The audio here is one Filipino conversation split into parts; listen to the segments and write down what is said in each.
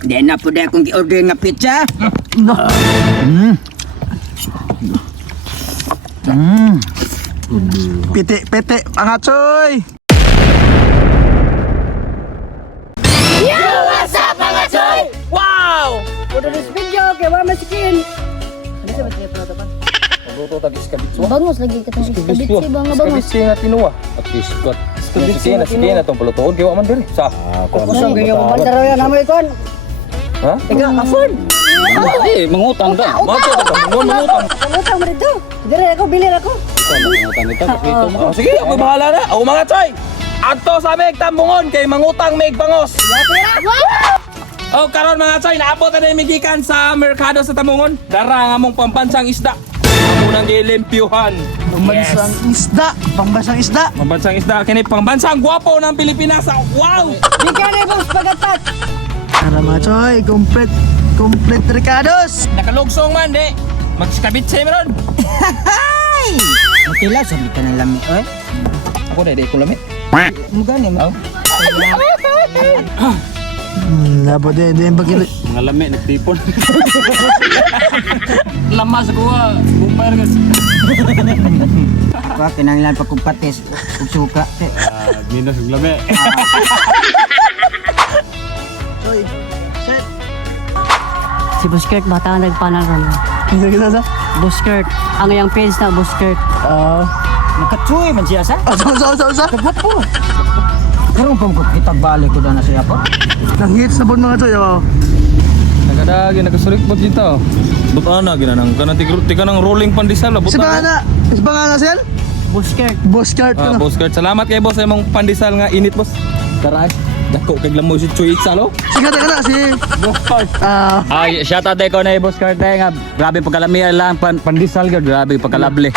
Di na po dahil akong i-order nga pizza. Piti, mga choy! What's up mga choy? Wow! For this video, kaya wala masikin. Ano sa masaya pa ito? Luto tagis kabitso. Bangos lagi katong iskabitsi ba nga bangos? Kabitsi nga tinuwa. At iskot. Kabitsi na sige na tong peloton kay wa man diri. Sa. Kusang ganyan mo man taro yan namoy kon. Ha? Teka, afford. Hindi, mangutang ka. Mato ka mangutang. Utang mo dito. Dire ako bilir ako. Mangutang ito dito mo. Sige, ako bahala na. Ako mga choy. Adto sa meg tambungon kay mangutang meg bangos. Oh, karon mga choy, naabot na migikan sa merkado sa Tamungon. Dara nga mong pambansang isda. Amo nang gilimpyuhan. Pambansang isda! Pambansang isda! Pambansang isda kini pambansang gwapo ng Pilipinas. Wow! Di ka na ibang pagatat. Tara mga choy, complete Ricardos! Nakalugsong man di. Magskabitse mo ron. Okay lang, sabi ka ng lami. Oy, Ako na di ko lamit. mugani mo. Dapat din pagkili. Mga lami nagtipon. Lamas ko bumpar gas. Ako, kinanglan pa kong patis. Ug suka. Minus ng lami. Choy, set! Si Buskert bata ang nagpanaron. Isa. Buskert. Ang iyang page na Buskert. Nakatsuy man siya sa. Sa! Karon pa ko kitag balik ko na siya po. Nang hits na po mga choy, oh. Nagadagi nagasurik po dito. Buta na ginanang kana tika nang rolling pandesal Si Bangana! Si Bangana sel? Buskert. Boss card Ah, ano? boss Kurt, salamat kay boss sa imong pandesal nga init boss. Karay. Dako kay glamoy si Chuy Salo. Sikat ka na si... Boss Kurt. Ay, shout out ko na boss Kurt nga. Grabe pagkalami lang pandesal gyud, grabe pagkalabli.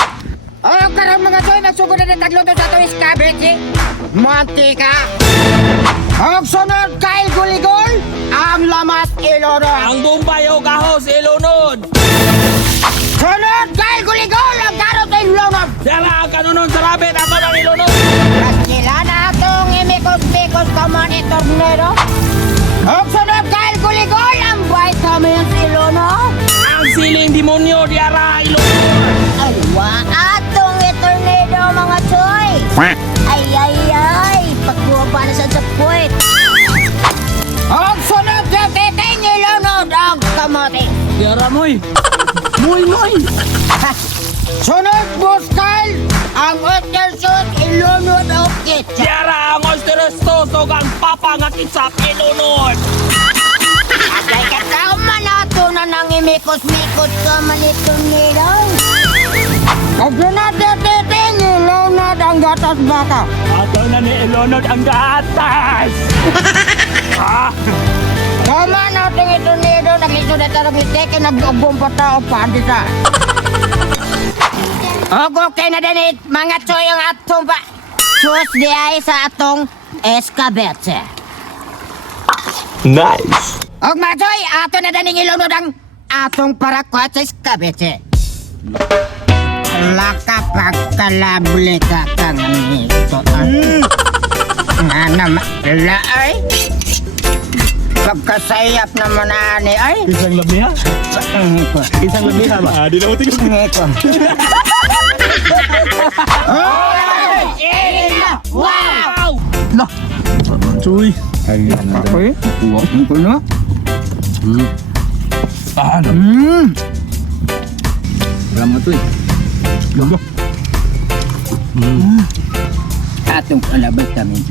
Oh, karon mga choy, nagsugod na tagluto sa to iskabitsi. Mantika. Ang sunod kay guligol, ang lamas ilono. Ang Bombay o kahos ilunod. Sunod kay guligol, ang karot ay ilonod. Dala ang kanunong sa rabit ato ng ilunod. Kastila na itong imikos-mikos ka man itornero. Ang sunod kay guligol, ang vitamins ilono. Ang siling demonyo diara ilunod. Alwa atong itornado mga choy. Ay, pagbuwa na sa puwet. Ang sunod sa titing ilunod ang kamote. Diara moy. Moy! Sunod buskal, ang ottershoot ilunod o kitsa. Diara ang osterestos o ang papa nga kitsak ilunod. Kay katao manato na nang imikos-mikos ka manito nilaw. Pag natin titing ilunod ang gatas baka. Ato na ni ilunod ang gatas. Tama natin ito nido, nag-ito na tarong itik, nag-ubong pa tao pa dito. Okay na din mga choy ang atong pa. Sus di ay sa atong eskabetse. Nice. Og mga choy, ato na din ilunod ang atong parakwat sa eskabetse. Lakapagkalabli ka kang nito. Nga naman, ay. Pagkasayap naman ani ay. Isang labi ha? Isang labi ha ba? Di na mo tingnan. Wow! No! Choy! Okay. Uwak mo ko na. Drama to eh. Atong kalabas kami.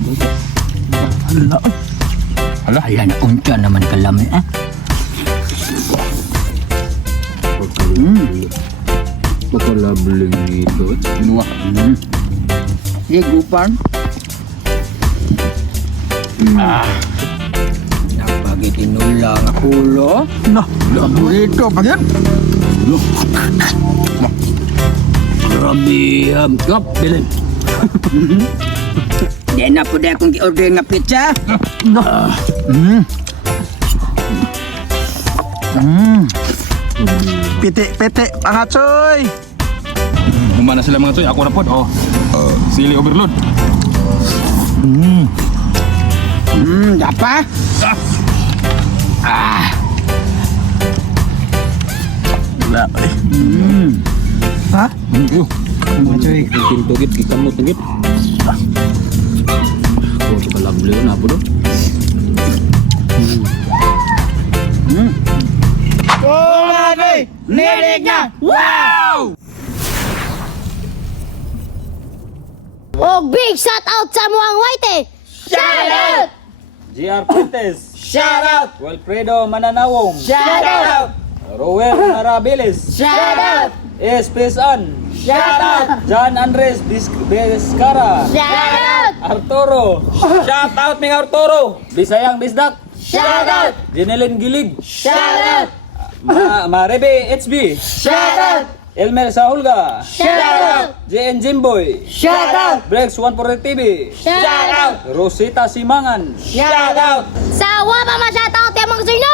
Hala! Ala na unta naman kalami ah. Pagkalabling ito. Nuwa. Sige, gupan. Napagi tinula nga ulo. No! Paborito pa yan. Grabe, gap, bilin. Di na po dahil akong i-order nga pizza. No! Piti, mga choy! Humana sila mga choy. Ako na po. Oh. Sili overload. Dapa? Ah. Thank you. Mga choy. Tugit, kita mo tugit. Oh, suka lovely na po do. Oh, big shout out sa Muang White. Shout out! GR Fuentes. Shout out! Wilfredo Mananawong. Shout out! Rowel Narabilis. Shout out! Espesan. Shout out! John Andres Descara. Shout out! Arturo. Shout out, Ming Arturo! Bisayang Bisdak. Shout out! Jeneline Gilig. Shout out! Marebe HB. Shout out! Elmer Sahulga. Shout out! JN Jimboy. Shout out! Brex 148 TV. Shout out! Rosita Simangan. Shout out! Sa wa pa ma-shout out yung mga sino!